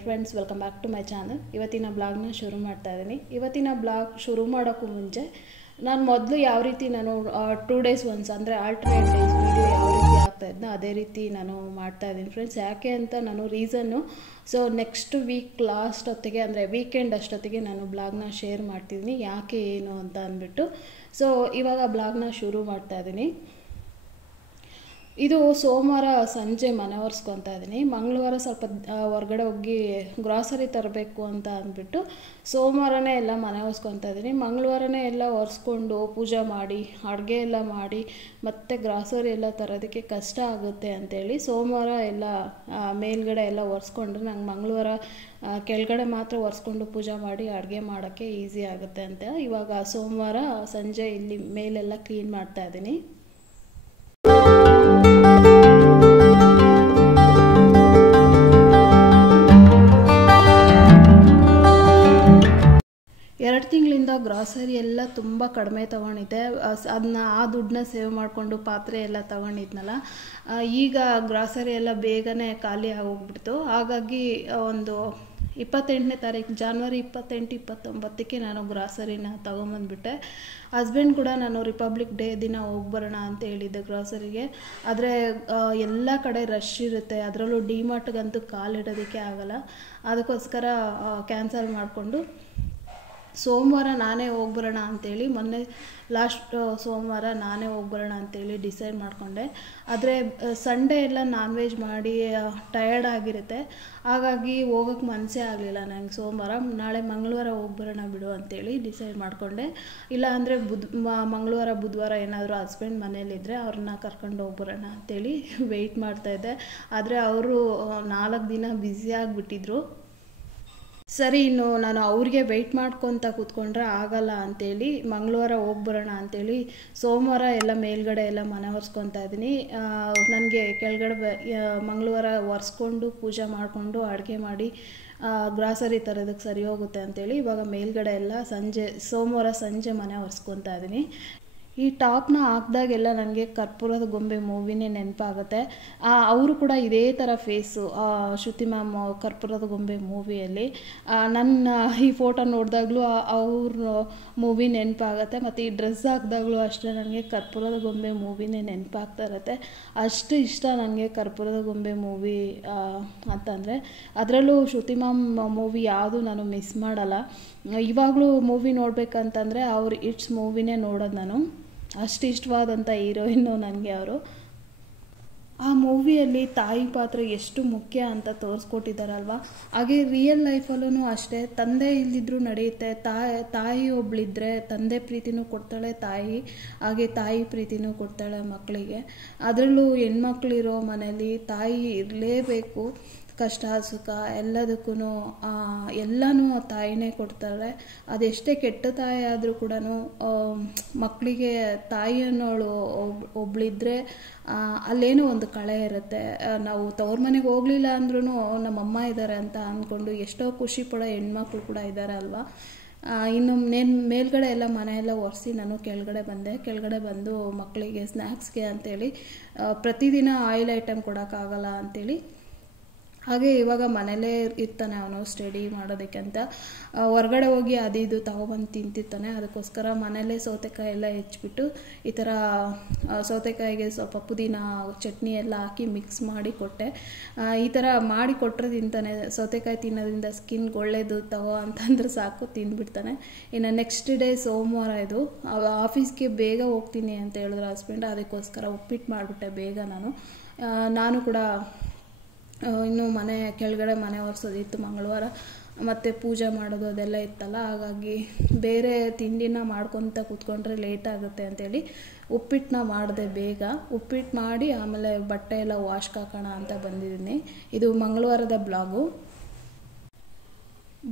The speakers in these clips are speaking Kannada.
Dear friends, welcome back to my channel. ಇವತ್ತಿನ ಬ್ಲಾಗ್ನ ಶುರು ಮಾಡ್ತಾ ಇದ್ದೀನಿ. ಇವತ್ತಿನ ಬ್ಲಾಗ್ ಶುರು ಮಾಡೋಕ್ಕೂ ಮುಂಚೆ ನಾನು ಮೊದಲು ಯಾವ ರೀತಿ ನಾನು 2 days ಒನ್ಸ್ ಅಂದರೆ ಆಲ್ಟರ್ನೇಟ್ ಡೇಸ್ ವೀಡಿಯೋ ಯಾವ ರೀತಿ ಆಗ್ತಾಯಿದ್ನೋ ಅದೇ ರೀತಿ ನಾನು ಮಾಡ್ತಾಯಿದ್ದೀನಿ ಫ್ರೆಂಡ್ಸ್. ಯಾಕೆ ಅಂತ ನಾನು reason, so next week last ಹೊತ್ತಿಗೆ ಅಂದರೆ ವೀಕೆಂಡ್ ಅಷ್ಟೊತ್ತಿಗೆ ನಾನು ಬ್ಲಾಗ್ನ ಶೇರ್ ಮಾಡ್ತಿದ್ದೀನಿ, ಯಾಕೆ ಏನು ಅಂತ ಅಂದ್ಬಿಟ್ಟು. ಸೊ ಇವಾಗ ಬ್ಲಾಗ್ನ ಶುರು ಮಾಡ್ತಾಯಿದ್ದೀನಿ. ಇದು ಸೋಮವಾರ ಸಂಜೆ ಮನೆ ಒರೆಸ್ಕೊತಾ ಇದ್ದೀನಿ. ಮಂಗಳವಾರ ಸ್ವಲ್ಪ ಹೊರಗಡೆ ಹೋಗಿ ಗ್ರಾಸರಿ ತರಬೇಕು ಅಂತ ಅಂದ್ಬಿಟ್ಟು ಸೋಮವಾರನೇ ಎಲ್ಲ ಮನೆ ಒರೆಸ್ಕೊತಾ ಇದ್ದೀನಿ. ಮಂಗಳವಾರನೇ ಎಲ್ಲ ಒರೆಸ್ಕೊಂಡು ಪೂಜೆ ಮಾಡಿ ಅಡುಗೆ ಎಲ್ಲ ಮಾಡಿ ಮತ್ತು ಗ್ರಾಸರಿ ಎಲ್ಲ ತರೋದಕ್ಕೆ ಕಷ್ಟ ಆಗುತ್ತೆ ಅಂಥೇಳಿ ಸೋಮವಾರ ಎಲ್ಲ ಮೇಲ್ಗಡೆ ಎಲ್ಲ ಒರೆಸ್ಕೊಂಡ್ರೆ ನಂಗೆ ಮಂಗಳವಾರ ಕೆಳಗಡೆ ಮಾತ್ರ ಒರೆಸ್ಕೊಂಡು ಪೂಜೆ ಮಾಡಿ ಅಡುಗೆ ಮಾಡೋಕ್ಕೆ ಈಸಿ ಆಗುತ್ತೆ ಅಂತ ಇವಾಗ ಸೋಮವಾರ ಸಂಜೆ ಇಲ್ಲಿ ಮೇಲೆಲ್ಲ ಕ್ಲೀನ್ ಮಾಡ್ತಾ ಇದ್ದೀನಿ. ಎರಡು ತಿಂಗಳಿಂದ ಗ್ರಾಸರಿ ಎಲ್ಲ ತುಂಬ ಕಡಿಮೆ ತೊಗೊಂಡಿದ್ದೆ. ಆ ದುಡ್ಡನ್ನ ಸೇವ್ ಮಾಡಿಕೊಂಡು ಪಾತ್ರೆ ಎಲ್ಲ ತೊಗೊಂಡಿದ್ನಲ್ಲ, ಈಗ ಗ್ರಾಸರಿ ಎಲ್ಲ ಬೇಗನೆ ಖಾಲಿ ಆಗೋಗ್ಬಿಡ್ತು. ಹಾಗಾಗಿ ಒಂದು 28ನೇ ತಾರೀಕು ಜನವರಿ 28, 29ಕ್ಕೆ ನಾನು ಗ್ರಾಸರಿನ ತೊಗೊಂಬಂದ್ಬಿಟ್ಟೆ. ಹಸ್ಬೆಂಡ್ ಕೂಡ ನಾನು ರಿಪಬ್ಲಿಕ್ ಡೇ ದಿನ ಹೋಗ್ಬರೋಣ ಅಂತ ಹೇಳಿದ್ದೆ ಗ್ರಾಸರಿಗೆ. ಆದರೆ ಎಲ್ಲ ಕಡೆ ರಶ್ ಇರುತ್ತೆ, ಅದರಲ್ಲೂ ಡಿಮಾರ್ಟ್ಗಂತೂ ಕಾಲಿಡೋದಕ್ಕೆ ಆಗಲ್ಲ. ಅದಕ್ಕೋಸ್ಕರ ಕ್ಯಾನ್ಸಲ್ ಮಾಡಿಕೊಂಡು ಸೋಮವಾರ ನಾನೇ ಹೋಗ್ಬರೋಣ ಅಂಥೇಳಿ ಮೊನ್ನೆ ಲಾಸ್ಟ್ ಸೋಮವಾರ ನಾನೇ ಹೋಗ್ಬರೋಣ ಅಂಥೇಳಿ ಡಿಸೈಡ್ ಮಾಡಿಕೊಂಡೆ. ಆದರೆ ಸಂಡೇ ಎಲ್ಲ ನಾನ್ ವೆಜ್ ಮಾಡಿ ಟಯರ್ಡ್ ಆಗಿರುತ್ತೆ, ಹಾಗಾಗಿ ಹೋಗೋಕ್ಕೆ ಮನಸ್ಸೇ ಆಗಲಿಲ್ಲ ನನಗೆ. ಸೋಮವಾರ ನಾಳೆ ಮಂಗಳವಾರ ಹೋಗ್ಬರೋಣ ಬಿಡು ಅಂಥೇಳಿ ಡಿಸೈಡ್ ಮಾಡಿಕೊಂಡೆ. ಇಲ್ಲ ಅಂದರೆ ಮಂಗಳವಾರ ಬುಧವಾರ ಏನಾದರೂ ಹಸ್ಬೆಂಡ್ ಮನೇಲಿದ್ದರೆ ಅವ್ರನ್ನ ಕರ್ಕೊಂಡು ಹೋಗ್ಬರೋಣ ಅಂಥೇಳಿ ವೆಯ್ಟ್ ಮಾಡ್ತಾಯಿದ್ದೆ. ಆದರೆ ಅವರು 4 ದಿನ ಬ್ಯುಸಿ ಆಗಿಬಿಟ್ಟಿದ್ರು. ಸರಿ, ಇನ್ನು ನಾನು ಅವ್ರಿಗೆ ವೆಯ್ಟ್ ಮಾಡ್ಕೊತ ಕೂತ್ಕೊಂಡ್ರೆ ಆಗಲ್ಲ ಅಂಥೇಳಿ ಮಂಗಳವಾರ ಹೋಗ್ಬರೋಣ ಅಂಥೇಳಿ ಸೋಮವಾರ ಎಲ್ಲ ಮೇಲ್ಗಡೆ ಎಲ್ಲ ಮನೆ ಒರೆಸ್ಕೊತಾ ಇದ್ದೀನಿ. ನನಗೆ ಕೆಳಗಡೆ ಮಂಗಳವಾರ ಒರೆಸ್ಕೊಂಡು ಪೂಜೆ ಮಾಡಿಕೊಂಡು ಅಡುಗೆ ಮಾಡಿ ಗ್ರಾಸರಿ ತರೋದಕ್ಕೆ ಸರಿ ಹೋಗುತ್ತೆ ಅಂಥೇಳಿ ಇವಾಗ ಮೇಲ್ಗಡೆ ಎಲ್ಲ ಸೋಮವಾರ ಸಂಜೆ ಮನೆ ಒರೆಸ್ಕೊತಾ ಇದ್ದೀನಿ. ಈ ಟಾಪ್ನ ಹಾಕ್ದಾಗೆಲ್ಲ ನನಗೆ ಕರ್ಪೂರದ ಗೊಂಬೆ ಮೂವಿನೇ ನೆನಪಾಗುತ್ತೆ. ಅವರು ಕೂಡ ಇದೇ ಥರ ಫೇಸು, ಶ್ರುತಿ ಮ್ಯಾಮ್ ಕರ್ಪೂರದ ಗೊಂಬೆ ಮೂವಿಯಲ್ಲಿ. ನನ್ನ ಈ ಫೋಟೋ ನೋಡಿದಾಗಲೂ ಅವ್ರ ಮೂವಿ ನೆನಪಾಗುತ್ತೆ, ಮತ್ತು ಈ ಡ್ರೆಸ್ ಹಾಕಿದಾಗಲೂ ಅಷ್ಟೇ ನನಗೆ ಕರ್ಪೂರದ ಗೊಂಬೆ ಮೂವಿನೇ ನೆನಪಾಗ್ತಾ ಇರುತ್ತೆ. ಅಷ್ಟು ಇಷ್ಟ ನನಗೆ ಕರ್ಪೂರದ ಗೊಂಬೆ ಮೂವಿ ಅಂತಂದರೆ. ಅದರಲ್ಲೂ ಶ್ರುತಿ ಮ್ಯಾಮ್ ಮೂವಿ ಯಾವುದು ನಾನು ಮಿಸ್ ಮಾಡಲ್ಲ. ಇವಾಗಲೂ ಮೂವಿ ನೋಡಬೇಕಂತಂದರೆ ಅವ್ರ ಇಟ್ಸ್ ಮೂವಿನೇ ನೋಡೋದು ನಾನು. ಅಷ್ಟು ಇಷ್ಟವಾದಂಥ ಹೀರೋಯಿನ್ನು ನನಗೆ ಅವರು. ಆ ಮೂವಿಯಲ್ಲಿ ತಾಯಿ ಪಾತ್ರ ಎಷ್ಟು ಮುಖ್ಯ ಅಂತ ತೋರಿಸ್ಕೊಟ್ಟಿದ್ದಾರಲ್ವ. ಹಾಗೆ ರಿಯಲ್ ಲೈಫಲ್ಲೂ ಅಷ್ಟೇ, ತಂದೆ ಇಲ್ಲಿದ್ದರೂ ನಡೆಯುತ್ತೆ, ತಾಯಿ ಒಬ್ಳಿದ್ರೆ ತಂದೆ ಪ್ರೀತಿನೂ ಕೊಡ್ತಾಳೆ ತಾಯಿ, ಹಾಗೆ ತಾಯಿ ಪ್ರೀತಿನೂ ಕೊಡ್ತಾಳೆ ಮಕ್ಕಳಿಗೆ. ಅದರಲ್ಲೂ ಹೆಣ್ಮಕ್ಳಿರೋ ಮನೇಲಿ ತಾಯಿ ಇರಲೇಬೇಕು. ಕಷ್ಟ ಸುಖ ಎಲ್ಲದಕ್ಕೂ ಎಲ್ಲನೂ ತಾಯಿನೇ ಕೊಡ್ತಾಳೆ. ಅದೆಷ್ಟೇ ಕೆಟ್ಟ ತಾಯಿ ಆದರೂ ಕೂಡ ಮಕ್ಕಳಿಗೆ ತಾಯಿ ಅನ್ನೋಳು ಒಬ್ಳಿದ್ರೆ ಅಲ್ಲೇನೋ ಒಂದು ಕಳೆ ಇರುತ್ತೆ. ನಾವು ತವ್ರ ಮನೆಗೆ ಹೋಗಲಿಲ್ಲ ಅಂದ್ರೂ ನಮ್ಮಮ್ಮ ಇದ್ದಾರೆ ಅಂತ ಅಂದ್ಕೊಂಡು ಎಷ್ಟೋ ಖುಷಿ ಪಡೋ ಹೆಣ್ಮಕ್ಳು ಕೂಡ ಇದ್ದಾರೆ ಅಲ್ವಾ. ಇನ್ನು ಮೇಲ್ಗಡೆ ಎಲ್ಲ ಮನೆಯೆಲ್ಲ ಒರೆಸಿ ನಾನು ಕೆಳಗಡೆ ಬಂದು ಮಕ್ಕಳಿಗೆ ಸ್ನ್ಯಾಕ್ಸ್ಗೆ ಅಂಥೇಳಿ ಪ್ರತಿದಿನ ಆಯಿಲ್ ಐಟಮ್ ಕೊಡೋಕ್ಕಾಗಲ್ಲ ಅಂಥೇಳಿ, ಹಾಗೆ ಇವಾಗ ಮನೇಲೇ ಇರ್ತಾನೆ ಅವನು ಸ್ಟಡಿ ಮಾಡೋದಕ್ಕೆ ಅಂತ. ಹೊರಗಡೆ ಹೋಗಿ ಅದು ಇದು ತಗೊಬಂದು ತಿಂತಿರ್ತಾನೆ. ಅದಕ್ಕೋಸ್ಕರ ಮನೇಲೇ ಸೌತೆಕಾಯಿ ಎಲ್ಲ ಹೆಚ್ಚಿಬಿಟ್ಟು ಈ ಥರ ಸೌತೆಕಾಯಿಗೆ ಸ್ವಲ್ಪ ಪುದೀನ ಚಟ್ನಿ ಎಲ್ಲ ಹಾಕಿ ಮಿಕ್ಸ್ ಮಾಡಿ ಕೊಟ್ಟೆ. ಈ ಥರ ಮಾಡಿ ಕೊಟ್ಟರೆ ತಿಂತಾನೆ. ಸೌತೆಕಾಯಿ ತಿನ್ನೋದ್ರಿಂದ ಸ್ಕಿನ್ಗೆ ಒಳ್ಳೇದು ತಗೋ ಅಂತಂದ್ರೆ ಸಾಕು, ತಿಂದ್ಬಿಡ್ತಾನೆ. ಇನ್ನು ನೆಕ್ಸ್ಟ್ ಡೇ ಸೋಮವಾರ ಇದು. ಆಫೀಸ್ಗೆ ಬೇಗ ಹೋಗ್ತೀನಿ ಅಂತ ಹೇಳಿದ್ರು ಹಸ್ಬೆಂಡ್, ಅದಕ್ಕೋಸ್ಕರ ಉಪ್ಪಿಟ್ಟು ಮಾಡಿಬಿಟ್ಟೆ ಬೇಗ ನಾನು ಕೂಡ. ಇನ್ನು ಕೆಳಗಡೆ ಮನೆ ಒರೆಸೋದಿತ್ತು ಮಂಗಳವಾರ, ಮತ್ತು ಪೂಜೆ ಮಾಡೋದು ಅದೆಲ್ಲ ಇತ್ತಲ್ಲ, ಹಾಗಾಗಿ ಬೇರೆ ತಿಂಡಿನ ಮಾಡ್ಕೊತ ಕೂತ್ಕೊಂಡ್ರೆ ಲೇಟ್ ಆಗುತ್ತೆ ಅಂಥೇಳಿ ಉಪ್ಪಿಟ್ಟನ್ನ ಮಾಡಿದೆ ಬೇಗ. ಉಪ್ಪಿಟ್ಟು ಮಾಡಿ ಆಮೇಲೆ ಬಟ್ಟೆ ಎಲ್ಲ ವಾಶ್ಗೆ ಹಾಕೋಣ ಅಂತ ಬಂದಿದ್ದೀನಿ. ಇದು ಮಂಗಳವಾರದ ಬ್ಲಾಗು.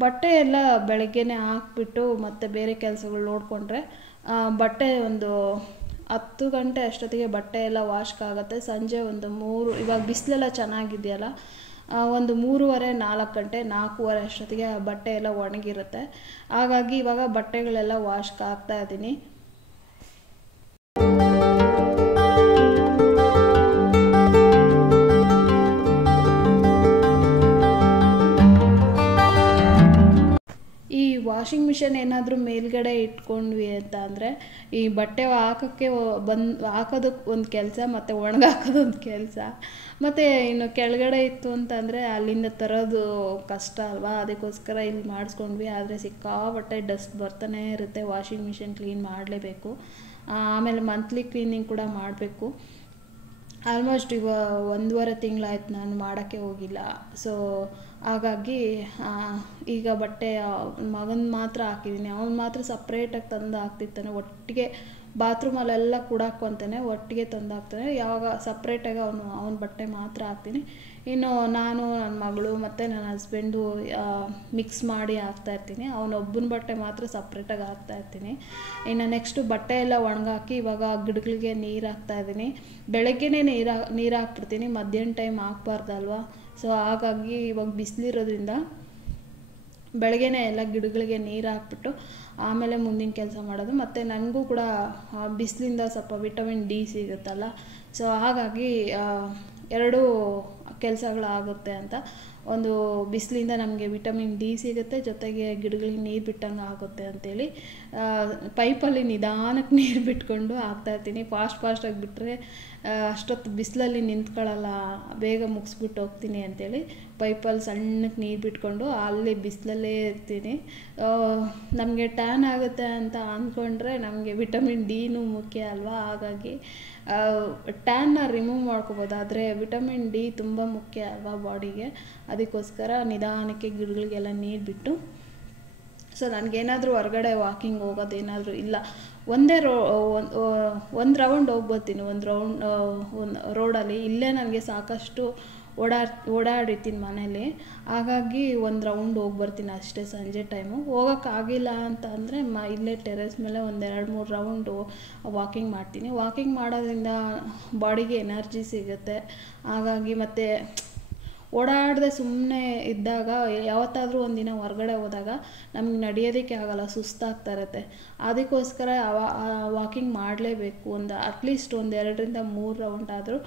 ಬಟ್ಟೆ ಎಲ್ಲ ಬೆಳಗ್ಗೆನೇ ಹಾಕ್ಬಿಟ್ಟು ಮತ್ತು ಬೇರೆ ಕೆಲಸಗಳು ನೋಡಿಕೊಂಡ್ರೆ ಬಟ್ಟೆ ಒಂದು 10 ಗಂಟೆ ಅಷ್ಟೊತ್ತಿಗೆ ಬಟ್ಟೆ ಎಲ್ಲ ವಾಶ್ಗೆ ಆಗುತ್ತೆ. ಸಂಜೆ ಒಂದು 3, ಇವಾಗ ಬಿಸಿಲೆಲ್ಲ ಚೆನ್ನಾಗಿದೆಯಲ್ಲ, ಒಂದು 3:30, 4 ಗಂಟೆ 4:15 ಅಷ್ಟೊತ್ತಿಗೆ ಬಟ್ಟೆ ಎಲ್ಲ ಒಣಗಿರುತ್ತೆ. ಹಾಗಾಗಿ ಇವಾಗ ಬಟ್ಟೆಗಳೆಲ್ಲ ವಾಶ್ಗೆ ಹಾಕ್ತಾ ಇದ್ದೀನಿ. ವಾಷಿಂಗ್ ಮಿಷಿನ್ ಏನಾದರೂ ಮೇಲ್ಗಡೆ ಇಟ್ಕೊಂಡ್ವಿ ಅಂತ ಅಂದರೆ ಈ ಬಟ್ಟೆ ಹಾಕೋದಕ್ಕೆ ಒಂದು ಕೆಲಸ, ಮತ್ತು ಒಣಗಾಕೋದೊಂದು ಕೆಲಸ, ಮತ್ತು ಇನ್ನು ಕೆಳಗಡೆ ಇತ್ತು ಅಂತಂದರೆ ಅಲ್ಲಿಂದ ತರೋದು ಕಷ್ಟ ಅಲ್ವಾ. ಅದಕ್ಕೋಸ್ಕರ ಇಲ್ಲಿ ಮಾಡಿಸ್ಕೊಂಡ್ವಿ. ಆದರೆ ಸಿಕ್ಕಾಪಟ್ಟೆ ಡಸ್ಟ್ ಬರ್ತಾನೆ ಇರುತ್ತೆ. ವಾಷಿಂಗ್ ಮಿಷಿನ್ ಕ್ಲೀನ್ ಮಾಡಲೇಬೇಕು. ಆಮೇಲೆ ಮಂತ್ಲಿ ಕ್ಲೀನಿಂಗ್ ಕೂಡ ಮಾಡಬೇಕು. ಆಲ್ಮೋಸ್ಟ್ 1.5 ತಿಂಗಳಾಯ್ತು ನಾನು ಮಾಡೋಕ್ಕೆ ಹೋಗಿಲ್ಲ. ಸೊ ಹಾಗಾಗಿ ಈಗ ಬಟ್ಟೆ ಮಗನ ಮಾತ್ರ ಹಾಕಿದ್ದೀನಿ. ಅವನು ಮಾತ್ರ ಸಪ್ರೇಟಾಗಿ ತಂದು ಹಾಕ್ತಿರ್ತಾನೆ. ಒಟ್ಟಿಗೆ ಬಾತ್ರೂಮಲ್ಲೆಲ್ಲ ಕೂಡಾಕ್ಕೊತಾನೆ, ಒಟ್ಟಿಗೆ ತಂದು ಹಾಕ್ತಾನೆ. ಯಾವಾಗ ಸಪ್ರೇಟಾಗಿ ಅವನ ಬಟ್ಟೆ ಮಾತ್ರ ಹಾಕ್ತೀನಿ. ಇನ್ನು ನಾನು, ನನ್ನ ಮಗಳು ಮತ್ತು ನನ್ನ ಹಸ್ಬೆಂಡು ಮಿಕ್ಸ್ ಮಾಡಿ ಹಾಕ್ತಾಯಿರ್ತೀನಿ. ಅವನೊಬ್ಬನ ಬಟ್ಟೆ ಮಾತ್ರ ಸಪ್ರೇಟಾಗಿ ಹಾಕ್ತಾಯಿರ್ತೀನಿ. ಇನ್ನು ನೆಕ್ಸ್ಟು ಬಟ್ಟೆ ಎಲ್ಲ ಒಣಗಾಕಿ ಇವಾಗ ಗಿಡಗಳಿಗೆ ನೀರು ಹಾಕ್ತಾಯಿದ್ದೀನಿ. ಬೆಳಗ್ಗೆನೇ ನೀರು ಹಾಕ್ಬಿಡ್ತೀನಿ, ಮಧ್ಯಾಹ್ನ ಟೈಮ್ ಹಾಕ್ಬಾರ್ದಲ್ವ. ಸೊ ಹಾಗಾಗಿ ಇವಾಗ ಬಿಸಿಲಿರೋದ್ರಿಂದ ಬೆಳಗ್ಗೆನೇ ಎಲ್ಲ ಗಿಡಗಳಿಗೆ ನೀರು ಹಾಕ್ಬಿಟ್ಟು ಆಮೇಲೆ ಮುಂದಿನ ಕೆಲಸ ಮಾಡೋದು. ಮತ್ತು ನನಗೂ ಕೂಡ ಬಿಸಿಲಿಂದ ಸ್ವಲ್ಪ ವಿಟಮಿನ್ ಡಿ ಸಿಗುತ್ತಲ್ಲ. ಸೊ ಹಾಗಾಗಿ ಎರಡೂ ಕೆಲಸಗಳಾಗುತ್ತೆ ಅಂತ. ಒಂದು ಬಿಸಿಲಿಂದ ನಮಗೆ ವಿಟಮಿನ್ ಡಿ ಸಿಗುತ್ತೆ, ಜೊತೆಗೆ ಗಿಡಗಳಿಗೆ ನೀರು ಬಿಟ್ಟಂಗೆ ಆಗುತ್ತೆ ಅಂಥೇಳಿ ಪೈಪಲ್ಲಿ ನಿಧಾನಕ್ಕೆ ನೀರು ಬಿಟ್ಕೊಂಡು ಹಾಕ್ತಾಯಿರ್ತೀನಿ. ಫಾಸ್ಟಾಗಿ ಬಿಟ್ಟರೆ ಅಷ್ಟೊತ್ತು ಬಿಸಿಲಲ್ಲಿ ನಿಂತ್ಕೊಳ್ಳಲ್ಲ, ಬೇಗ ಮುಗಿಸ್ಬಿಟ್ಟು ಹೋಗ್ತೀನಿ ಅಂಥೇಳಿ ಪೈಪಲ್ಲಿ ಸಣ್ಣಕ್ಕೆ ನೀರು ಬಿಟ್ಕೊಂಡು ಅಲ್ಲಿ ಬಿಸಿಲಲ್ಲೇ ಇರ್ತೀನಿ. ನಮಗೆ ಟ್ಯಾನ್ ಆಗುತ್ತೆ ಅಂತ ಅಂದ್ಕೊಂಡ್ರೆ ನಮಗೆ ವಿಟಮಿನ್ ಡಿನೂ ಮುಖ್ಯ ಅಲ್ವಾ. ಹಾಗಾಗಿ ಟ್ಯಾನ್ನ ರಿಮೂವ್ ಮಾಡ್ಕೋಬೋದು, ಆದರೆ ವಿಟಮಿನ್ ಡಿ ತುಂಬ ಮುಖ್ಯ ಅಲ್ವಾ ಬಾಡಿಗೆ. ಅದಕ್ಕೋಸ್ಕರ ನಿಧಾನಕ್ಕೆ ಗಿಡಗಳಿಗೆಲ್ಲ ನೀರು ಬಿಟ್ಟು, ಸೊ ನನಗೇನಾದರೂ ಹೊರಗಡೆ ವಾಕಿಂಗ್ ಹೋಗೋದೇನಾದರೂ ಇಲ್ಲ, ಒಂದು ರೌಂಡ್ ಹೋಗ್ಬರ್ತೀನಿ. ಒಂದು ರೋಡಲ್ಲಿ ಇಲ್ಲೇ ನನಗೆ ಸಾಕಷ್ಟು ಓಡಾಡಿರ್ತೀನಿ ಮನೇಲಿ. ಹಾಗಾಗಿ ಒಂದು ರೌಂಡ್ ಹೋಗ್ಬರ್ತೀನಿ ಅಷ್ಟೇ ಸಂಜೆ ಟೈಮು. ಹೋಗೋಕ್ಕಾಗಿಲ್ಲ ಅಂತ ಅಂದರೆ ಇಲ್ಲೇ ಟೆರೆಸ್ ಮೇಲೆ 2-3 ರೌಂಡು ವಾಕಿಂಗ್ ಮಾಡ್ತೀನಿ. ವಾಕಿಂಗ್ ಮಾಡೋದ್ರಿಂದ ಬಾಡಿಗೆ ಎನರ್ಜಿ ಸಿಗುತ್ತೆ. ಹಾಗಾಗಿ ಮತ್ತು ಓಡಾಡದೆ ಸುಮ್ಮನೆ ಇದ್ದಾಗ ಯಾವತ್ತಾದರೂ ಒಂದಿನ ಹೊರಗಡೆ ಹೋದಾಗ ನಮ್ಗೆ ನಡೆಯೋದಕ್ಕೆ ಆಗಲ್ಲ, ಸುಸ್ತಾಗ್ತಾ ಇರುತ್ತೆ. ಅದಕ್ಕೋಸ್ಕರ ವಾಕಿಂಗ್ ಮಾಡಲೇಬೇಕು. ಅಟ್ಲೀಸ್ಟ್ 2-3 ರೌಂಡ್ ಆದರೂ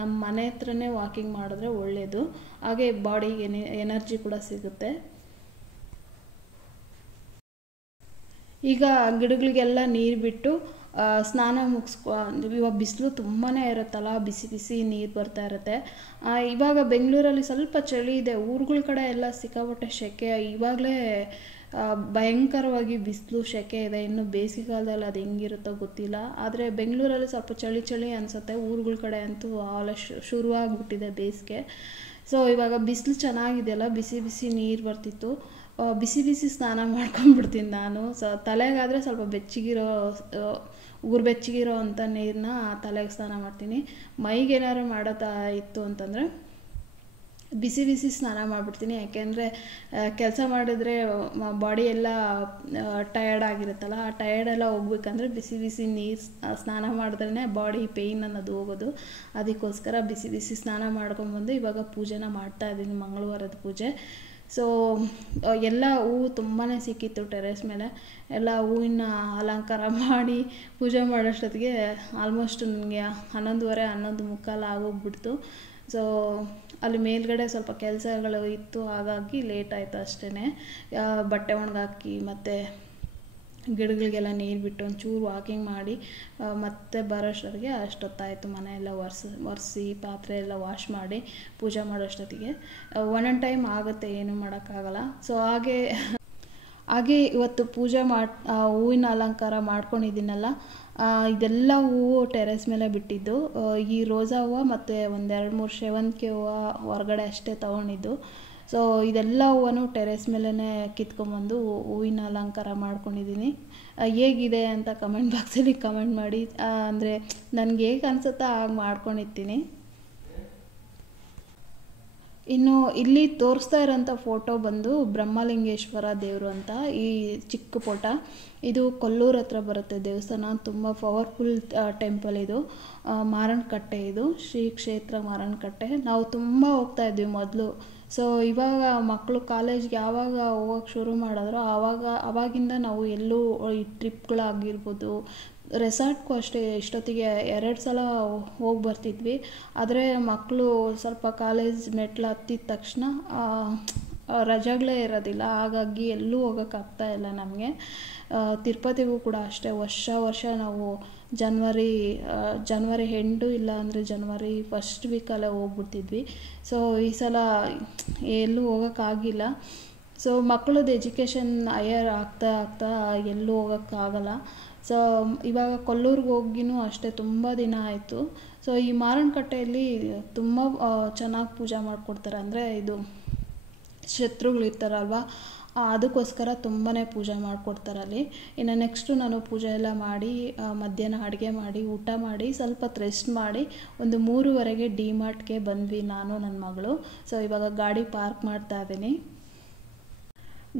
ನಮ್ಮ ಮನೆ ಹತ್ರನೇ ವಾಕಿಂಗ್ ಮಾಡಿದ್ರೆ ಒಳ್ಳೆಯದು. ಹಾಗೆ ಬಾಡಿಗೆ ಎನರ್ಜಿ ಕೂಡ ಸಿಗುತ್ತೆ. ಈಗ ಗಿಡಗಳಿಗೆಲ್ಲ ನೀರು ಬಿಟ್ಟು ಸ್ನಾನ ಇವಾಗ ಬಿಸಿಲು ತುಂಬಾ ಇರುತ್ತಲ್ಲ, ಬಿಸಿ ನೀರು ಬರ್ತಾ ಇರುತ್ತೆ. ಇವಾಗ ಬೆಂಗಳೂರಲ್ಲಿ ಸ್ವಲ್ಪ ಚಳಿ ಇದೆ, ಊರುಗಳ ಕಡೆ ಎಲ್ಲ ಸಿಕ್ಕಾಪಟ್ಟೆ ಸೆಕೆ. ಇವಾಗಲೇ ಭಯಂಕರವಾಗಿ ಬಿಸಿಲು ಸೆಕೆ ಇದೆ. ಇನ್ನು ಬೇಸಿಗೆಗಾಲದಲ್ಲಿ ಅದು ಹೆಂಗಿರುತ್ತೋ ಗೊತ್ತಿಲ್ಲ. ಆದರೆ ಬೆಂಗಳೂರಲ್ಲಿ ಸ್ವಲ್ಪ ಚಳಿ ಅನಿಸುತ್ತೆ. ಊರುಗಳ ಕಡೆ ಅಂತೂ ಶುರುವಾಗ್ಬಿಟ್ಟಿದೆ ಬೇಸಿಗೆ. ಸೊ ಇವಾಗ ಬಿಸಿಲು ಚೆನ್ನಾಗಿದೆಯಲ್ಲ, ಬಿಸಿ ನೀರು ಬರ್ತಿತ್ತು. ಬಿಸಿ ಸ್ನಾನ ಮಾಡ್ಕೊಂಡ್ಬಿಡ್ತೀನಿ ನಾನು. ತಲೆಗಾದರೆ ಸ್ವಲ್ಪ ಬೆಚ್ಚಗಿರೋ ಅಂಥ ನೀರನ್ನ ತಲೆಗೆ ಸ್ನಾನ ಮಾಡ್ತೀನಿ. ಮೈಗೆ ಏನಾದ್ರು ಮಾಡೋದು ಇತ್ತು ಅಂತಂದರೆ ಬಿಸಿ ಸ್ನಾನ ಮಾಡಿಬಿಡ್ತೀನಿ. ಯಾಕೆಂದರೆ ಕೆಲಸ ಮಾಡಿದ್ರೆ ಬಾಡಿ ಎಲ್ಲ ಟಯರ್ಡ್ ಆಗಿರುತ್ತಲ್ಲ, ಆ ಟಯರ್ಡೆಲ್ಲ ಹೋಗ್ಬೇಕಂದ್ರೆ ಬಿಸಿ ನೀರು ಸ್ನಾನ ಮಾಡಿದ್ರೇ ಬಾಡಿ ಪೇಯ್ನ್ ಅನ್ನೋದು ಹೋಗೋದು. ಅದಕ್ಕೋಸ್ಕರ ಬಿಸಿ ಸ್ನಾನ ಮಾಡ್ಕೊಂಬಂದು ಇವಾಗ ಪೂಜೆನ ಮಾಡ್ತಾಯಿದ್ದೀನಿ, ಮಂಗಳವಾರದ ಪೂಜೆ. ಸೊ ಎಲ್ಲ ಹೂವು ತುಂಬಾ ಸಿಕ್ಕಿತ್ತು ಟೆರೆಸ್ ಮೇಲೆ. ಎಲ್ಲ ಹೂವಿನ ಅಲಂಕಾರ ಮಾಡಿ ಪೂಜೆ ಮಾಡೋಷ್ಟೊತ್ತಿಗೆ ಆಲ್ಮೋಸ್ಟ್ ನನಗೆ 11:30-11:45 ಆಗೋಗ್ಬಿಡ್ತು. ಸೊ ಅಲ್ಲಿ ಮೇಲ್ಗಡೆ ಸ್ವಲ್ಪ ಕೆಲಸಗಳು ಇತ್ತು, ಹಾಗಾಗಿ ಲೇಟ್ ಆಯಿತು ಅಷ್ಟೇ. ಬಟ್ಟೆ ಒಣಗಾಕಿ ಮತ್ತು ಗಿಡಗಳಿಗೆಲ್ಲ ನೀರು ಬಿಟ್ಟು ಒಂಚೂರು ವಾಕಿಂಗ್ ಮಾಡಿ ಮತ್ತೆ ಬರೋಷ್ಟೊತ್ತಿಗೆ ಅಷ್ಟೊತ್ತಾಯಿತು. ಮನೆಯೆಲ್ಲ ಒರೆಸಿ ಪಾತ್ರೆ ಎಲ್ಲ ವಾಶ್ ಮಾಡಿ ಪೂಜೆ ಮಾಡೋಷ್ಟೊತ್ತಿಗೆ ಒಂದೊಂದು ಟೈಮ್ ಆಗುತ್ತೆ, ಏನೂ ಮಾಡೋಕ್ಕಾಗಲ್ಲ. ಸೊ ಹಾಗೆ ಇವತ್ತು ಪೂಜೆ ಹೂವಿನ ಅಲಂಕಾರ ಮಾಡ್ಕೊಂಡಿದ್ದೀನಲ್ಲ, ಇದೆಲ್ಲ ಹೂವು ಟೆರೆಸ್ ಮೇಲೆ ಬಿಟ್ಟಿದ್ದು. ಈ ರೋಸಾ ಹೂವು ಮತ್ತು 2-3 ಸೇವಂತಿಗೆ ಹೂವು ಹೊರಗಡೆ ಅಷ್ಟೇ ತೊಗೊಂಡಿದ್ದು. ಸೊ ಇದೆಲ್ಲ ಹೂವನ್ನು ಟೆರೆಸ್ ಮೇಲೇ ಕಿತ್ಕೊಂಬಂದು ಹೂವಿನ ಅಲಂಕಾರ ಮಾಡ್ಕೊಂಡಿದ್ದೀನಿ. ಹೇಗಿದೆ ಅಂತ ಕಮೆಂಟ್ ಬಾಕ್ಸಲ್ಲಿ ಕಮೆಂಟ್ ಮಾಡಿ. ಅಂದರೆ ನನಗೆ ಹೇಗೆ ಅನಿಸುತ್ತಾ ಹಾಗೆ ಮಾಡ್ಕೊಂಡಿರ್ತೀನಿ. ಇನ್ನು ಇಲ್ಲಿ ತೋರಿಸ್ತಾ ಇರೋಂಥ ಫೋಟೋ ಬಂದು ಬ್ರಹ್ಮಲಿಂಗೇಶ್ವರ ದೇವರು ಅಂತ. ಈ ಚಿಕ್ಕ ಫೋಟೋ ಇದು ಕೊಲ್ಲೂರು ಹತ್ರ ಬರುತ್ತೆ ದೇವಸ್ಥಾನ. ತುಂಬ ಪವರ್ಫುಲ್ ಟೆಂಪಲ್ ಇದು. ಮಾರನಕಟ್ಟೆ, ಇದು ಶ್ರೀ ಕ್ಷೇತ್ರ ಮಾರನಕಟ್ಟೆ. ನಾವು ತುಂಬ ಹೋಗ್ತಾ ಇದ್ವಿ ಮೊದಲು. ಸೊ ಇವಾಗ ಮಕ್ಕಳು ಕಾಲೇಜ್ಗೆ ಯಾವಾಗ ಹೋಗೋಕ್ಕೆ ಶುರು ಮಾಡಿದ್ರು ಆವಾಗಿಂದ ನಾವು ಎಲ್ಲೂ ಈ ಟ್ರಿಪ್ಗಳಾಗಿರ್ಬೋದು, ರೆಸಾರ್ಟ್ಗೂ ಅಷ್ಟೇ ಇಷ್ಟೊತ್ತಿಗೆ 2 ಸಲ ಹೋಗಿ ಬರ್ತಿದ್ವಿ. ಆದರೆ ಮಕ್ಕಳು ಸ್ವಲ್ಪ ಕಾಲೇಜ್ ಮೆಟ್ಲು ಹತ್ತಿದ ತಕ್ಷಣ ರಜೆಗಳೇ ಇರೋದಿಲ್ಲ, ಹಾಗಾಗಿ ಎಲ್ಲೂ ಹೋಗೋಕ್ಕಾಗ್ತಾ ಇಲ್ಲ ನಮಗೆ. ತಿರುಪತಿಗೂ ಕೂಡ ಅಷ್ಟೇ, ವರ್ಷ ನಾವು ಜನವರಿ ಎಂಡು ಇಲ್ಲ ಅಂದರೆ ಜನವರಿ ಫಸ್ಟ್ ವೀಕಲ್ಲೇ ಹೋಗ್ಬಿಡ್ತಿದ್ವಿ. ಸೊ ಈ ಸಲ ಎಲ್ಲೂ ಹೋಗೋಕ್ಕಾಗಿಲ್ಲ. ಸೊ ಮಕ್ಕಳದ್ದು ಎಜುಕೇಷನ್ ಹೈಯರ್ ಆಗ್ತಾ ಎಲ್ಲೂ ಹೋಗೋಕ್ಕಾಗಲ್ಲ. ಸೊ ಇವಾಗ ಕೊಲ್ಲೂರಿಗೆ ಹೋಗಿನೂ ಅಷ್ಟೇ ತುಂಬ ದಿನ ಆಯಿತು. ಸೊ ಈ ಮಾರನಕಟ್ಟೆಯಲ್ಲಿ ತುಂಬ ಚೆನ್ನಾಗಿ ಪೂಜೆ ಮಾಡಿಕೊಡ್ತಾರೆ. ಅಂದರೆ ಇದು ಶತ್ರುಗಳಿರ್ತಾರಲ್ವ, ಅದಕ್ಕೋಸ್ಕರ ತುಂಬಾ ಪೂಜೆ ಮಾಡಿಕೊಡ್ತಾರೆ ಅಲ್ಲಿ. ಇನ್ನು ನೆಕ್ಸ್ಟು ನಾನು ಪೂಜೆ ಎಲ್ಲ ಮಾಡಿ ಮಧ್ಯಾಹ್ನ ಅಡುಗೆ ಮಾಡಿ ಊಟ ಮಾಡಿ ಸ್ವಲ್ಪ ರೆಸ್ಟ್ ಮಾಡಿ ಒಂದು 3:30ಗೆ ಡಿ-ಮಾರ್ಟ್ಗೆ ಬಂದ್ವಿ ನಾನು ನನ್ನ ಮಗಳು. ಸೊ ಇವಾಗ ಗಾಡಿ ಪಾರ್ಕ್ ಮಾಡ್ತಾ ಇದ್ದೀನಿ.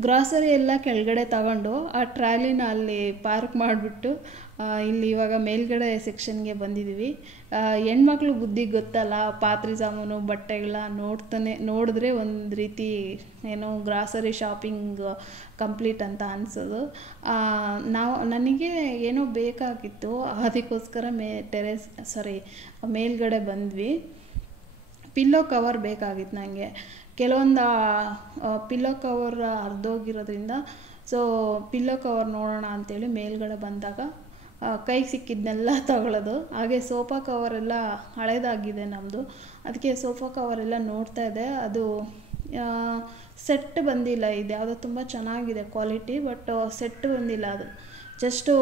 ಗ್ರಾಸರಿ ಎಲ್ಲ ಕೆಳಗಡೆ ತಗೊಂಡು ಆ ಟ್ರಾಲಿನ ಅಲ್ಲಿ ಪಾರ್ಕ್ ಮಾಡಿಬಿಟ್ಟು ಇಲ್ಲಿ ಇವಾಗ ಮೇಲ್ಗಡೆ ಸೆಕ್ಷನ್ಗೆ ಬಂದಿದ್ದೀವಿ. ಹೆಣ್ಮಕ್ಳು ಬುದ್ಧಿ ಗೊತ್ತಲ್ಲ, ಪಾತ್ರೆ ಸಾಮಾನು ಬಟ್ಟೆಗಳ ನೋಡಿದ್ರೆ ಒಂದು ರೀತಿ ಏನೋ ಗ್ರಾಸರಿ ಶಾಪಿಂಗ್ ಕಂಪ್ಲೀಟ್ ಅಂತ ಅನಿಸೋದು. ನನಗೆ ಏನೋ ಬೇಕಾಗಿತ್ತು, ಅದಕ್ಕೋಸ್ಕರ ಮೇಲ್ಗಡೆ ಬಂದ್ವಿ. ಪಿಲ್ಲೋ ಕವರ್ ಬೇಕಾಗಿತ್ತು ನನಗೆ. ಕೆಲವೊಂದು ಪಿಲ್ಲೋ ಕವರ್ ಹರಿದೋಗಿರೋದ್ರಿಂದ ಸೊ ಪಿಲ್ಲೋ ಕವರ್ ನೋಡೋಣ ಅಂಥೇಳಿ ಮೇಲ್ಗಡೆ ಬಂದಾಗ ಕೈಗೆ ಸಿಕ್ಕಿದ್ನೆಲ್ಲ ತಗೊಳ್ಳೋದು. ಹಾಗೆ ಸೋಫಾ ಕವರೆಲ್ಲ ಹಳೇದಾಗಿದೆ ನಮ್ಮದು, ಅದಕ್ಕೆ ಸೋಫಾ ಕವರೆಲ್ಲ ನೋಡ್ತಾ ಇದೆ. ಅದು ಸೆಟ್ ಬಂದಿಲ್ಲ, ಇದು ಯಾವುದೋ ತುಂಬ ಚೆನ್ನಾಗಿದೆ ಕ್ವಾಲಿಟಿ, ಬಟ್ ಸೆಟ್ ಬಂದಿಲ್ಲ. ಅದು ಜಸ್ಟು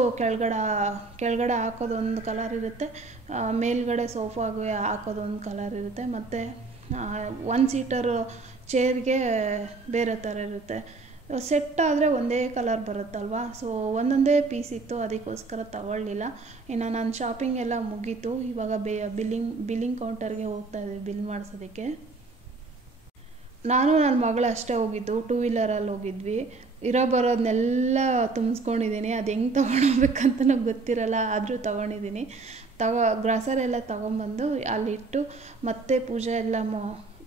ಕೆಳಗಡೆ ಹಾಕೋದೊಂದು ಕಲರ್ ಇರುತ್ತೆ, ಮೇಲ್ಗಡೆ ಸೋಫಾಗೆ ಹಾಕೋದೊಂದು ಕಲರ್ ಇರುತ್ತೆ, ಮತ್ತು 1 ಸೀಟರ್ ಚೇರ್ಗೆ ಬೇರೆ ಥರ ಇರುತ್ತೆ. ಸೆಟ್ ಆದರೆ ಒಂದೇ ಕಲರ್ ಬರುತ್ತಲ್ವ. ಸೊ ಒಂದೊಂದೇ ಪೀಸ್ ಇತ್ತು, ಅದಕ್ಕೋಸ್ಕರ ತಗೊಳ್ಳಿಲ್ಲ. ಇನ್ನು ನಾನು ಶಾಪಿಂಗ್ ಎಲ್ಲ ಮುಗೀತು. ಇವಾಗ ಬಿಲ್ಲಿಂಗ್ ಕೌಂಟರ್ಗೆ ಹೋಗ್ತಾ ಇದ್ದೀವಿ ಬಿಲ್ ಮಾಡಿಸೋದಕ್ಕೆ. ನಾನು ನನ್ನ ಮಗಳು ಅಷ್ಟೇ ಹೋಗಿದ್ದು, 2 ವೀಲರಲ್ಲಿ ಹೋಗಿದ್ವಿ. ಬರೋದನ್ನೆಲ್ಲ ತುಂಬಿಸ್ಕೊಂಡಿದ್ದೀನಿ. ಅದು ಹೆಂಗೆ ತೊಗೊಂಡೋಗ್ಬೇಕಂತ ನನಗೆ ಗೊತ್ತಿರಲ್ಲ, ಆದರೂ ತೊಗೊಂಡಿದ್ದೀನಿ. ಗ್ರಾಸರಿ ಎಲ್ಲ ತೊಗೊಂಬಂದು ಅಲ್ಲಿಟ್ಟು ಮತ್ತೆ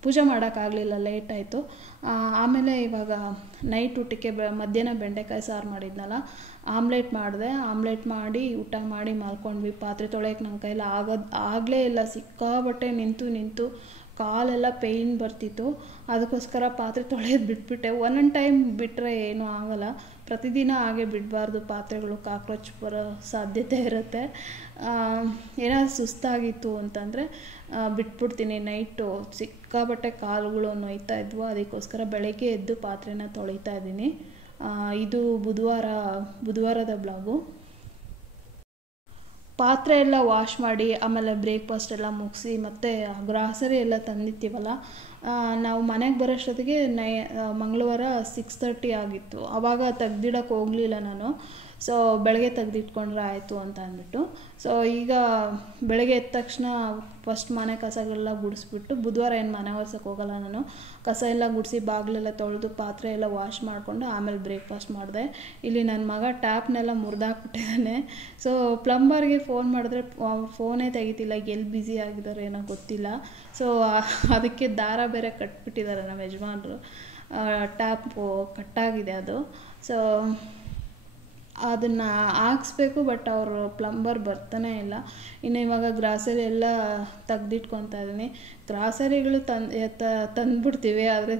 ಪೂಜೆ ಮಾಡೋಕ್ಕಾಗಲಿಲ್ಲ, ಲೇಟ್ ಆಯಿತು. ಆಮೇಲೆ ಇವಾಗ ನೈಟ್ ಊಟಕ್ಕೆ ಮಧ್ಯಾಹ್ನ ಬೆಂಡೆಕಾಯಿ ಸಾರು ಮಾಡಿದ್ನಲ್ಲ, ಆಮ್ಲೆಟ್ ಮಾಡಿದೆ. ಆಮ್ಲೆಟ್ ಮಾಡಿ ಊಟ ಮಾಡಿ ಮಲ್ಕೊಂಡ್ವಿ. ಪಾತ್ರೆ ತೊಳೆಯೋಕ್ಕೆ ನನ್ನ ಕೈಲಿ ಆಗಲೇ ಇಲ್ಲ, ಸಿಕ್ಕಾಬಟ್ಟೆ ನಿಂತು ಕಾಲೆಲ್ಲ ಪೇಯ್ನ್ ಬರ್ತಿತ್ತು. ಅದಕ್ಕೋಸ್ಕರ ಪಾತ್ರೆ ತೊಳೆಯೋದು ಬಿಟ್ಬಿಟ್ಟೆ. ಒಂದೊಂದು ಟೈಮ್ ಬಿಟ್ಟರೆ ಏನೂ ಆಗಲ್ಲ, ಪ್ರತಿದಿನ ಹಾಗೆ ಬಿಡಬಾರ್ದು. ಪಾತ್ರೆಗಳು ಕಾಕ್ರೋಚ್ ಬರೋ ಸಾಧ್ಯತೆ ಇರುತ್ತೆ. ಏನಾದ್ರು ಸುಸ್ತಾಗಿತ್ತು ಅಂತಂದರೆ ಬಿಟ್ಬಿಡ್ತೀನಿ. ನೈಟು ಸಿಕ್ಕಾಬಟ್ಟೆ ಕಾಲುಗಳು ನೋಯ್ತಾ ಇದ್ವು, ಅದಕ್ಕೋಸ್ಕರ ಬೆಳಗ್ಗೆ ಎದ್ದು ಪಾತ್ರೆನ ತೊಳಿತಾ ಇದ್ದೀನಿ. ಇದು ಬುಧವಾರದ ಬ್ಲಾಗು. ಪಾತ್ರೆ ಎಲ್ಲ ವಾಶ್ ಮಾಡಿ ಆಮೇಲೆ ಬ್ರೇಕ್ಫಾಸ್ಟ್ ಎಲ್ಲ ಮುಗಿಸಿ ಮತ್ತು ಗ್ರಾಸರಿ ಎಲ್ಲ ತಂದಿರ್ತೀವಲ್ಲ, ನಾವು ಮನೆಗೆ ಬರೋಷ್ಟೊತ್ತಿಗೆ ಮಂಗಳವಾರ 6:30 ಆಗಿತ್ತು. ಆವಾಗ ತೆಗ್ದಿಡೋಕ್ಕೆ ಹೋಗಲಿಲ್ಲ ನಾನು. ಸೊ ಬೆಳಗ್ಗೆ ತೆಗೆದಿಟ್ಕೊಂಡ್ರೆ ಆಯಿತು ಅಂತ ಅಂದ್ಬಿಟ್ಟು. ಸೊ ಈಗ ಬೆಳಗ್ಗೆ ಎದ್ದ ತಕ್ಷಣ ಫಸ್ಟ್ ಮನೆ ಕಸಗಳೆಲ್ಲ ಗುಡಿಸ್ಬಿಟ್ಟು, ಬುಧವಾರ ಏನು ಮನೆ ಒರೆಸೋಕ್ಕೆ ಹೋಗಲ್ಲ ನಾನು, ಕಸ ಎಲ್ಲ ಗುಡಿಸಿ ಬಾಗಿಲೆಲ್ಲ ತೊಳೆದು ಪಾತ್ರೆ ಎಲ್ಲ ವಾಶ್ ಮಾಡಿಕೊಂಡು ಆಮೇಲೆ ಬ್ರೇಕ್ಫಾಸ್ಟ್ ಮಾಡಿದೆ. ಇಲ್ಲಿ ನನ್ನ ಮಗ ಟ್ಯಾಪ್ನೆಲ್ಲ ಮುರಿದಾಕ್ಬಿಟ್ಟಿದ್ದಾನೆ. ಸೊ ಪ್ಲಂಬರ್ಗೆ ಫೋನ್ ಮಾಡಿದ್ರೆ ಫೋನೇ ತೆಗಿತಿಲ್ಲ, ಎಲ್ಲಿ ಬ್ಯುಸಿ ಆಗಿದ್ದಾರೆ ಏನೋ ಗೊತ್ತಿಲ್ಲ. ಸೊ ಅದಕ್ಕೆ ದಾರ ಬೇರೆ ಕಟ್ಬಿಟ್ಟಿದ್ದಾರೆ ನಮ್ಮ ಯಜಮಾನ್ರು. ಟ್ಯಾಪು ಕಟ್ಟಾಗಿದೆ ಅದು. ಸೊ ಅದನ್ನು ಹಾಕ್ಸ್ಬೇಕು, ಬಟ್ ಅವರು ಪ್ಲಂಬರ್ ಬರ್ತಾನೆ ಇಲ್ಲ. ಇನ್ನು ಇವಾಗ ಗ್ರಾಸರಿ ಎಲ್ಲ ತೆಗ್ದಿಟ್ಕೊತಾ ಇದ್ದೀನಿ. ಗ್ರಾಸರಿಗಳು ತಂದುಬಿಡ್ತೀವಿ, ಆದರೆ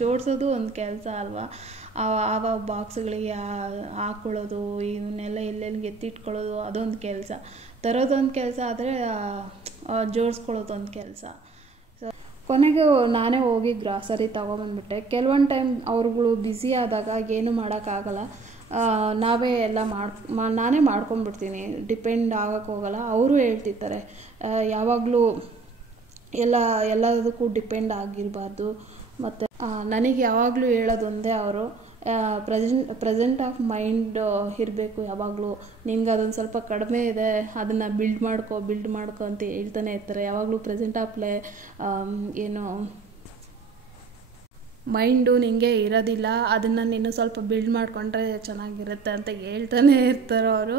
ಜೋಡಿಸೋದು ಒಂದು ಕೆಲಸ ಅಲ್ವಾ. ಆವಾಗ ಬಾಕ್ಸ್ಗಳಿಗೆ ಹಾಕ್ಕೊಳ್ಳೋದು, ಇವನ್ನೆಲ್ಲ ಎಲ್ಲೆಲ್ಲಿಗೆ ಎತ್ತಿಟ್ಕೊಳ್ಳೋದು ಅದೊಂದು ಕೆಲಸ. ತರೋದೊಂದು ಕೆಲಸ ಆದರೆ ಜೋಡಿಸ್ಕೊಳ್ಳೋದೊಂದು ಕೆಲಸ. ಕೊನೆಗೆ ನಾನೇ ಹೋಗಿ ಗ್ರಾಸರಿ ತೊಗೊಂಬಂದ್ಬಿಟ್ಟೆ. ಕೆಲವೊಂದು ಟೈಮ್ ಅವ್ರುಗಳು ಬ್ಯುಸಿ ಆದಾಗ ಏನು ಮಾಡೋಕ್ಕಾಗಲ್ಲ, ನಾವೇ ಎಲ್ಲ ನಾನೇ ಮಾಡ್ಕೊಂಡ್ಬಿಡ್ತೀನಿ, ಡಿಪೆಂಡ್ ಆಗೋಕ್ಕೆ ಹೋಗಲ್ಲ. ಅವರು ಹೇಳ್ತಿರ್ತಾರೆ ಯಾವಾಗಲೂ ಎಲ್ಲದಕ್ಕೂ ಡಿಪೆಂಡ್ ಆಗಿರಬಾರ್ದು. ಮತ್ತು ನನಗೆ ಯಾವಾಗಲೂ ಹೇಳೋದೊಂದೇ ಅವರು, ಪ್ರೆಸೆಂಟ್ ಆಫ್ ಮೈಂಡ್ ಇರಬೇಕು ಯಾವಾಗಲೂ. ನಿಮ್ಗೆ ಅದೊಂದು ಸ್ವಲ್ಪ ಕಡಿಮೆ ಇದೆ, ಅದನ್ನು ಬಿಲ್ಡ್ ಮಾಡ್ಕೊ ಅಂತ ಹೇಳ್ತಾನೆ ಇರ್ತಾರೆ. ಯಾವಾಗಲೂ ಪ್ರೆಸೆಂಟ್ ಆಫ್ ಮೈಂಡು ನಿಮಗೆ ಇರೋದಿಲ್ಲ, ಅದನ್ನು ನೀನು ಸ್ವಲ್ಪ ಬಿಲ್ಡ್ ಮಾಡಿಕೊಂಡ್ರೆ ಚೆನ್ನಾಗಿರುತ್ತೆ ಅಂತ ಹೇಳ್ತಾನೆ ಇರ್ತಾರೆ ಅವರು.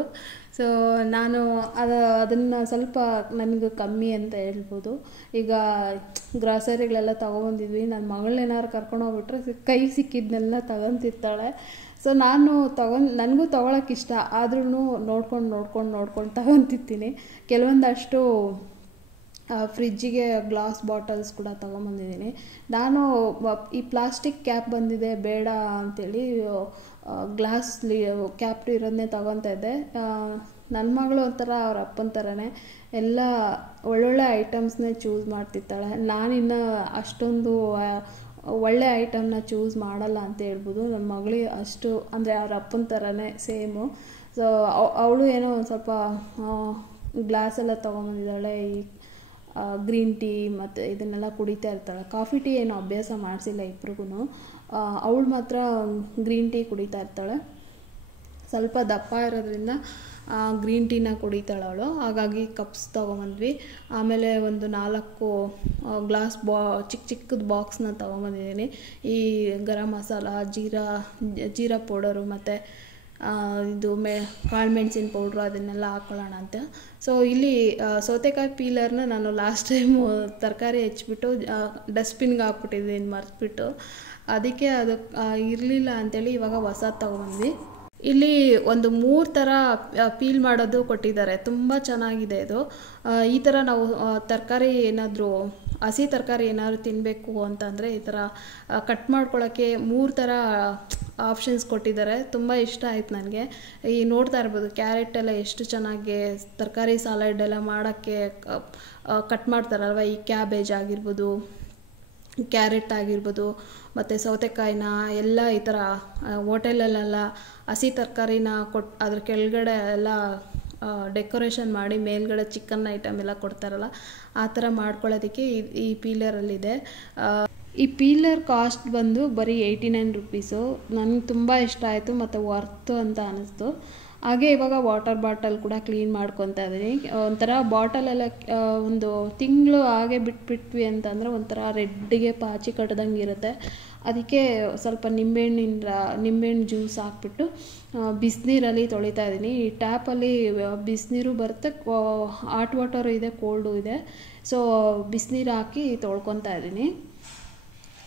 ಸೊ ನಾನು ಅದನ್ನು ಸ್ವಲ್ಪ ನನಗೆ ಕಮ್ಮಿ ಅಂತ ಹೇಳ್ಬೋದು. ಈಗ ಗ್ರಾಸರಿಗಳೆಲ್ಲ ತೊಗೊಬಂದಿದ್ವಿ, ನನ್ನ ಮಗಳನ್ನೇನಾದ್ರು ಕರ್ಕೊಂಡೋಗ್ಬಿಟ್ರೆ ಕೈಗೆ ಸಿಕ್ಕಿದ್ನೆಲ್ಲ ತಗೊತಿರ್ತಾಳೆ. ಸೊ ನನಗೂ ತೊಗೊಳಕ್ಕೆ ಇಷ್ಟ, ಆದ್ರೂ ನೋಡ್ಕೊಂಡು ತಗೊತಿರ್ತೀನಿ. ಕೆಲವೊಂದಷ್ಟು ಫ್ರಿಜ್ಜಿಗೆ ಗ್ಲಾಸ್ ಬಾಟಲ್ಸ್ ಕೂಡ ತೊಗೊಂಬಂದಿದ್ದೀನಿ. ನಾನು ಈ ಪ್ಲಾಸ್ಟಿಕ್ ಕ್ಯಾಪ್ ಬಂದಿದೆ ಬೇಡ ಅಂಥೇಳಿ ಗ್ಲಾಸ್ ಕ್ಯಾಪ್ ಇರೋದನ್ನೇ ತೊಗೊತಾ ಇದ್ದೆ. ನನ್ನ ಮಗಳು ಒಂಥರ ಅವ್ರ ಅಪ್ಪನ ಥರನೇ ಎಲ್ಲ ಒಳ್ಳೊಳ್ಳೆ ಐಟಮ್ಸ್ನೇ ಚೂಸ್ ಮಾಡ್ತಿರ್ತಾಳೆ. ನಾನಿನ್ನು ಅಷ್ಟೊಂದು ಒಳ್ಳೆ ಐಟಮ್ನ ಚೂಸ್ ಮಾಡಲ್ಲ ಅಂತ ಹೇಳ್ಬೋದು. ನನ್ನ ಮಗಳಿಗೆ ಅಷ್ಟು ಅಂದರೆ ಅವ್ರ ಅಪ್ಪನ ಥರನೇ ಸೇಮು. ಸೊ ಅವಳು ಏನೋ ಒಂದು ಸ್ವಲ್ಪ ಗ್ಲಾಸೆಲ್ಲ ತೊಗೊಂಬಂದಿದ್ದಾಳೆ. ಈ ಗ್ರೀನ್ ಟೀ ಮತ್ತು ಇದನ್ನೆಲ್ಲ ಕುಡಿತಾ ಇರ್ತಾಳೆ. ಕಾಫಿ ಟೀ ಏನು ಅಭ್ಯಾಸ ಮಾಡಿಸಿಲ್ಲ ಇಬ್ರಿಗೂ. ಅವಳು ಮಾತ್ರ ಗ್ರೀನ್ ಟೀ ಕುಡಿತಾ ಇರ್ತಾಳೆ. ಸ್ವಲ್ಪ ದಪ್ಪ ಇರೋದ್ರಿಂದ ಗ್ರೀನ್ ಟೀನ ಕುಡಿತಾಳೆ ಅವಳು. ಹಾಗಾಗಿ ಕಪ್ಸ್ ತೊಗೊಂಬಂದ್ವಿ. ಆಮೇಲೆ ಒಂದು 4 ಗ್ಲಾಸ್ ಚಿಕ್ಕದು ಬಾಕ್ಸ್ನ ತೊಗೊಂಬಂದಿದ್ದೀನಿ. ಈ ಗರಂ ಮಸಾಲ, ಜೀರಾ ಪೌಡರು ಮತ್ತು ಇದು ಕಾಳು ಮೆಣಸಿನ ಪೌಡ್ರು ಅದನ್ನೆಲ್ಲ ಹಾಕ್ಕೊಳ್ಳೋಣ ಅಂತ. ಸೊ ಇಲ್ಲಿ ಸೌತೆಕಾಯಿ ಪೀಲರ್ನ ನಾನು ಲಾಸ್ಟ್ ಟೈಮು ತರಕಾರಿ ಹೆಚ್ಚಿಬಿಟ್ಟು ಡಸ್ಟ್ಬಿನ್ಗೆ ಹಾಕ್ಬಿಟ್ಟಿದ್ದೀನಿ ಮರೆತುಬಿಟ್ಟು. ಅದಕ್ಕೆ ಅದು ಇರಲಿಲ್ಲ ಅಂಥೇಳಿ ಇವಾಗ ಹೊಸದು ತೊಗೊಂಬಂದ್ವಿ. ಇಲ್ಲಿ ಒಂದು 3 ಥರ ಪೀಲ್ ಮಾಡೋದು ಕೊಟ್ಟಿದ್ದಾರೆ. ತುಂಬ ಚೆನ್ನಾಗಿದೆ ಇದು. ಈ ಥರ ನಾವು ತರಕಾರಿ ಏನಾದರೂ ಹಸಿ ತರಕಾರಿ ಏನಾದರೂ ತಿನ್ನಬೇಕು ಅಂತಂದರೆ ಈ ಥರ ಕಟ್ ಮಾಡ್ಕೊಳ್ಳೋಕ್ಕೆ 3 ಥರ ಆಪ್ಷನ್ಸ್ ಕೊಟ್ಟಿದ್ದಾರೆ. ತುಂಬ ಇಷ್ಟ ಆಯ್ತು ನನಗೆ. ಈ ನೋಡ್ತಾ ಇರ್ಬೋದು ಕ್ಯಾರೆಟ್ ಎಲ್ಲ ಎಷ್ಟು ಚೆನ್ನಾಗಿ ತರಕಾರಿ ಸಾಲಡ್ ಎಲ್ಲ ಮಾಡೋಕ್ಕೆ ಕಟ್ ಮಾಡ್ತಾರಲ್ವ. ಈ ಕ್ಯಾಬೇಜ್ ಆಗಿರ್ಬೋದು, ಕ್ಯಾರೆಟ್ ಆಗಿರ್ಬೋದು ಮತ್ತು ಸೌತೆಕಾಯಿನ ಎಲ್ಲ ಈ ಥರ ಹೋಟೆಲಲ್ಲೆಲ್ಲ ಹಸಿ ತರಕಾರಿನ ಅದ್ರ ಕೆಳಗಡೆ ಎಲ್ಲ ಡೆಕೋರೇಷನ್ ಮಾಡಿ ಮೇಲ್ಗಡೆ ಚಿಕನ್ ಐಟಮ್ ಎಲ್ಲ ಕೊಡ್ತಾರಲ್ಲ, ಆ ಥರ ಮಾಡ್ಕೊಳ್ಳೋದಕ್ಕೆ ಈ ಪೀಲರಲ್ಲಿದೆ. ಈ ಪೀಲರ್ ಕಾಸ್ಟ್ ಬಂದು ಬರೀ 89 ರುಪೀಸು. ನನಗೆ ತುಂಬ ಇಷ್ಟ ಆಯಿತು ಮತ್ತು ವರ್ತ್ ಅಂತ ಅನ್ನಿಸ್ತು. ಹಾಗೆ ಇವಾಗ ವಾಟರ್ ಬಾಟಲ್ ಕೂಡ ಕ್ಲೀನ್ ಮಾಡ್ಕೊತಾ ಇದ್ದೀನಿ. ಒಂಥರ ಬಾಟಲೆಲ್ಲ ಒಂದು ತಿಂಗಳು ಹಾಗೆ ಬಿಟ್ಬಿಟ್ವಿ ಅಂತಂದರೆ ಒಂಥರ ರೆಡ್ಡಿಗೆ ಪಾಚಿ ಕಟ್ಟದಂಗೆ ಇರುತ್ತೆ. ಅದಕ್ಕೆ ಸ್ವಲ್ಪ ನಿಂಬೆಹಣ್ಣು ಜ್ಯೂಸ್ ಹಾಕ್ಬಿಟ್ಟು ಬಿಸಿನೀರಲ್ಲಿ ತೊಳಿತಾ ಇದ್ದೀನಿ. ಈ ಟ್ಯಾಪಲ್ಲಿ ಬಿಸಿನೀರು ಬರುತ್ತೆ, ಹಾಟ್ ವಾಟರು ಇದೆ, ಕೋಲ್ಡು ಇದೆ. ಸೊ ಬಿಸಿನೀರು ಹಾಕಿ ತೊಳ್ಕೊತಾ ಇದ್ದೀನಿ.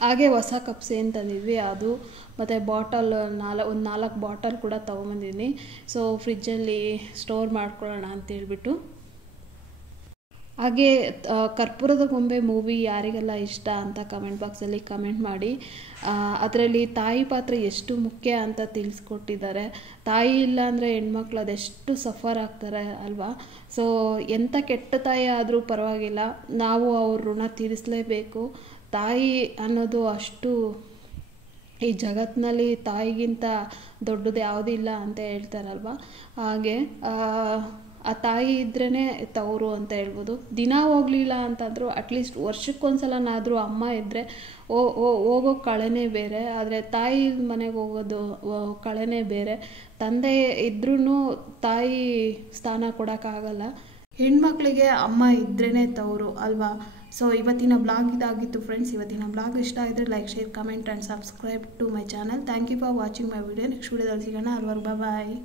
ಹಾಗೆ ಹೊಸ ಕಪ್ಸ್ ಏನು ತಂದಿದ್ವಿ ಅದು ಮತ್ತು ಬಾಟಲ್ ಒಂದು 4 ಬಾಟಲ್ ಕೂಡ ತೊಗೊಂಬಂದಿದ್ದೀನಿ. ಸೊ ಫ್ರಿಜ್ಜಲ್ಲಿ ಸ್ಟೋರ್ ಮಾಡ್ಕೊಳ್ಳೋಣ ಅಂತೇಳ್ಬಿಟ್ಟು. ಹಾಗೆ ಕರ್ಪೂರದ ಗೊಂಬೆ ಮೂವಿ ಯಾರಿಗೆಲ್ಲ ಇಷ್ಟ ಅಂತ ಕಮೆಂಟ್ ಬಾಕ್ಸಲ್ಲಿ ಕಮೆಂಟ್ ಮಾಡಿ. ಅದರಲ್ಲಿ ತಾಯಿ ಪಾತ್ರ ಎಷ್ಟು ಮುಖ್ಯ ಅಂತ ತಿಳಿಸ್ಕೊಟ್ಟಿದ್ದಾರೆ. ತಾಯಿ ಇಲ್ಲ ಅಂದರೆ ಹೆಣ್ಮಕ್ಳು ಅದೆಷ್ಟು ಸಫರ್ ಆಗ್ತಾರೆ ಅಲ್ವಾ. ಸೊ ಎಂಥ ಕೆಟ್ಟ ತಾಯಿ ಆದರೂ ಪರವಾಗಿಲ್ಲ, ನಾವು ಅವ್ರ ಋಣ ತೀರಿಸಲೇಬೇಕು. ತಾಯಿ ಅನ್ನೋದು ಅಷ್ಟು ಈ ಜಗತ್ತಿನಲ್ಲಿ ತಾಯಿಗಿಂತ ದೊಡ್ಡದು ಯಾವುದಿಲ್ಲ ಅಂತ ಹೇಳ್ತಾರಲ್ವ. ಹಾಗೆ ಆ ತಾಯಿ ಇದ್ರೇ ತವರು ಅಂತ ಹೇಳ್ಬೋದು. ದಿನ ಹೋಗಲಿಲ್ಲ ಅಂತಂದರೂ ಅಟ್ಲೀಸ್ಟ್ ವರ್ಷಕ್ಕೊಂದ್ಸಲನಾದರೂ ಅಮ್ಮ ಇದ್ದರೆ ಹೋಗೋ ಕಳೆನೇ ಬೇರೆ. ಆದರೆ ತಾಯಿ ಮನೆಗೆ ಹೋಗೋದು ಕಳೆನೇ ಬೇರೆ. ತಂದೆ ಇದ್ರೂ ತಾಯಿ ಸ್ಥಾನ ಕೊಡೋಕ್ಕಾಗಲ್ಲ. ಹೆಣ್ಮಕ್ಳಿಗೆ ಅಮ್ಮ ಇದ್ರೇ ತವರು ಅಲ್ವಾ. ಸೊ ಇವತ್ತಿನ ಬ್ಲಾಗ್ ಇದಾಗಿತ್ತು ಫ್ರೆಂಡ್ಸ್. ಇವತ್ತಿನ ಬ್ಲಾಗ್ ಇಷ್ಟ ಆಗಿದ್ರೆ like, share, comment and subscribe to my channel. Thank you for watching my video. Next ವಿಡಿಯೋದಲ್ಲಿ ಸಿಗೋಣ. ಅಲ್ವರೆಗೂ ಬಾಯ್.